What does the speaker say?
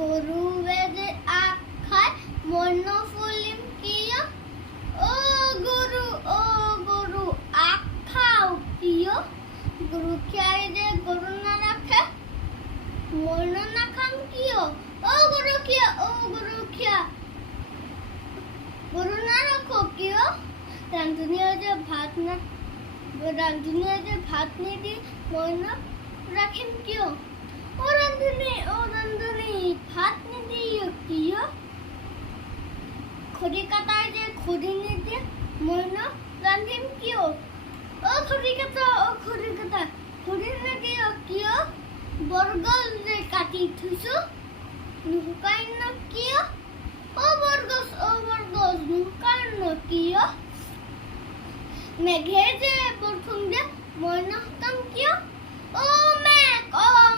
গৰুৱে যে আগ খায় মইন ফুলিম কিয় অ গৰু আগ খাও কিয় গৰখীয়াই যে গৰু নাৰাখে মইন নাখাম কিয় গৰখীয়া গৰু নাৰাখো কিয় ৰান্ধনীয়ে যে ভাত নিদি মইন ৰাখিম কিয় ৰান্ধনী ভাত নিদিয়ে কিয় খৰি কাটাই যে খৰি নিদিয়ে মইন ৰান্ধিম কিয় খৰি কাটা খৰি নিদিয়ে কিয় বৰগছ যে কাটি থৈছো নুশুকাই ন কিয় বৰগছ নুশুকাই ন কিয় মেঘে যে বৰষুণ দিয়ে মইন শুকাম কিয় মেঘ